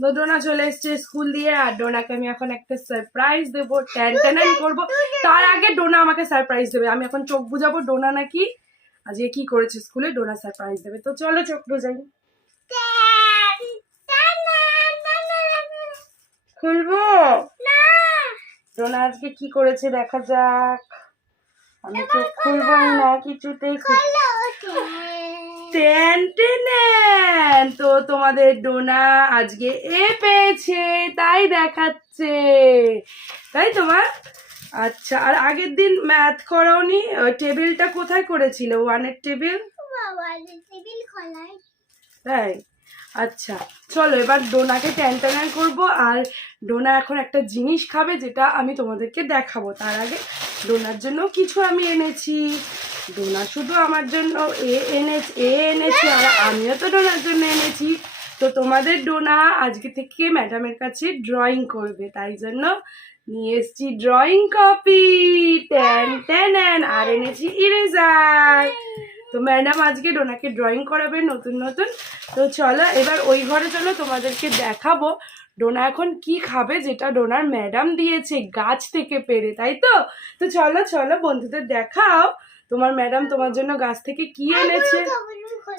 তো ডোনা চলে এসছে স্কুল দিয়ে, আর ডোনাকে আমি এখন একটা সারপ্রাইজ দেবো, ট্যান করবো। তার আগে ডোনা আমাকে সারপ্রাইজ দেবে, আমি এখন চোখ বুঝাবো ডোনা নাকি আজকে কি করেছে স্কুলে, ডোনা সারপ্রাইজ দেবে। তো চলো চোখ বুঝাই, খুলবো। ডোনা আজকে কি করেছে দেখা যাক। আমি চোখ খুলবই না কিছুতেই। তো তোমাদের ডোনা আজকে এ পেয়েছে তাই দেখাচ্ছে, তাই তোমার? আচ্ছা, আর আগের দিন ম্যাথ করাওনি? টেবিলটা কোথায় করেছিল? ওয়ানের টেবিল? তাই, আচ্ছা চলো এবার ডোনাকে ট্যান করবো। আর ডোনা এখন একটা জিনিস খাবে যেটা আমি তোমাদেরকে দেখাবো। তার আগে ডোনার জন্য কিছু আমি এনেছি। ডোনা শুধু আমার জন্য এনেছে আর আমিও তো ডোনার জন্য এনেছি। তো তোমাদের ডোনা আজকে থেকে ম্যাডামের কাছে ড্রয়িং করবে, তাই জন্য নিয়ে এসছি ড্রয়িং কপি, ট্যান আর এনেছি ইরেজার। তো ম্যাডাম আজকে ডোনাকে ড্রয়িং করাবে নতুন নতুন। তো চলো এবার ওই ঘরে চলো, তোমাদেরকে দেখাবো ডোনা এখন কি খাবে, যেটা ডোনার ম্যাডাম দিয়েছে গাছ থেকে পেড়ে, তাই তো? তো চলো চলো বন্ধুদের দেখাও তোমার ম্যাডাম তোমার জন্য গাছ থেকে কি এনেছে।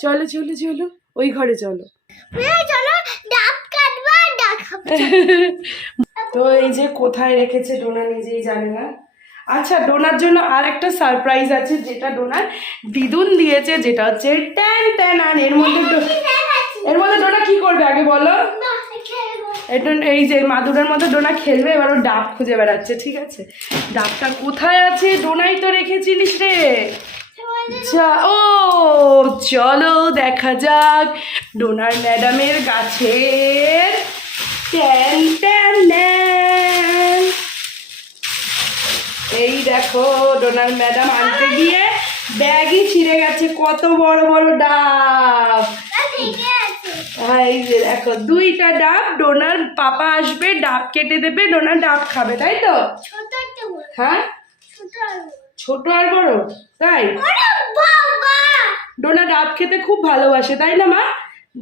চলো চলো চলো ওই ঘরে চলো। তো এই যে কোথায় রেখেছে ডোনা নিজেই জানে না। আচ্ছা, ডোনার জন্য আর একটা সারপ্রাইজ আছে যেটা ডোনার দিদুন দিয়েছে, যেটা হচ্ছে ট্যান। আর এর মধ্যে ডোনা কি করবে আগে বলো? এই যে মাদুরের মধ্যে ডোনা খেলবে, এবার ও ডাব খুঁজে বেড়াচ্ছে। ঠিক আছে, ডাবটা কোথায় আছে? ডোনাই তো রেখেছিলিস রে। ও চলো দেখা যাক ডোনার ম্যাডামের গাছের ট্যান। এই দেখো ডোনার ম্যাডাম আনতে গিয়ে ব্যাগই ছিঁড়ে গেছে, কত বড় বড় ডাব। হ্যাঁ এই যে দেখো দুইটা ডাব, ডোনার পাপা আসবে ডাব কেটে দেবে, ডোনার ডাব খাবে, তাই তো? হ্যাঁ ছোট আর বড়, তাই? ডোনা ডাব খেতে খুব ভালোবাসে, তাই না মা?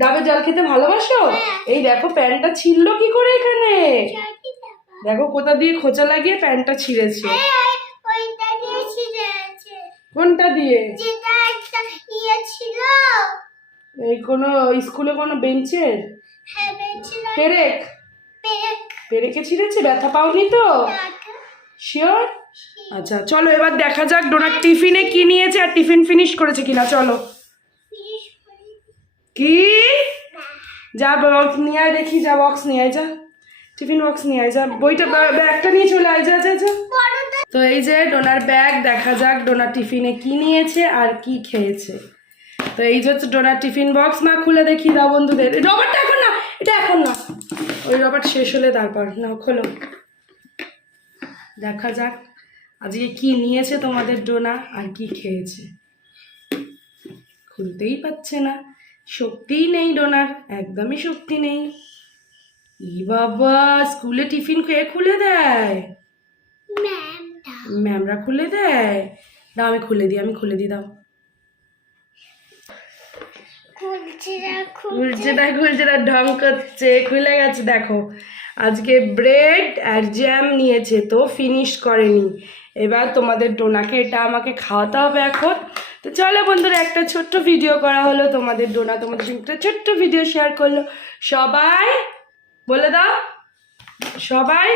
ডাবের জল খেতে ভালোবাসো? এই দেখো প্যান্টটা ছিঁড়লো কি করে এখানে, দেখো কোথা দিয়ে খোঁচা লাগিয়ে প্যান্টটা ছিঁড়েছে। কোনটা দিয়ে? এই কোনো স্কুলে কোনো বেঞ্চের পেরেকে ছিঁড়েছে? ব্যথা পাওনি তো? শিওর? আচ্ছা চলো এবার দেখা যাক ডোনার টিফিনে কি নিয়েছে আর টিফিন ফিনিশ করেছে কিনা। চলো কি যা বক্স নিয়ে আয় দেখি, যা বক্স নিয়ে আয়, যা টিফিন বক্স নিয়ে আয়, যা বইটা ব্যাগটা নিয়ে চলে আয়, যা। তো এই যে ডোনার ব্যাগ, দেখা যাক ডোনার টিফিনে কি নিয়েছে আর কি খেয়েছে। তো এই যে হচ্ছে ডোনার টিফিন বক্স। মা খুলে দেখি দাও বন্ধুদের। রবারটা এখন না, এটা এখন না, ওই রবার শেষ হলে তারপর না। খোলো দেখা যাক আজকে কি নিয়েছে তোমাদের ডোনা আর কি খেয়েছে। খুলতেই পারছে না, শক্তিই নেই ডোনার, একদমই শক্তি নেই। ই বাবা, স্কুলে টিফিন খেয়ে খুলে দেয়? ম্যামরা খুলে দেয়? দাও আমি খুলে দিই, দাও। খুলছে না, ঢং করছে। খুলে গেছে দেখো। আজকে ব্রেড আর জ্যাম নিয়েছে, তো ফিনিশ করেনি। এবার তোমাদের ডোনাকে এটা আমাকে খাওয়াতে হবে এখন। তো চলো বন্ধুরা, একটা ছোট্ট ভিডিও করা হলো, তোমাদের ডোনা তোমাদের সঙ্গে একটা ছোট্ট ভিডিও শেয়ার করলো। সবাই বলে দাও, সবাই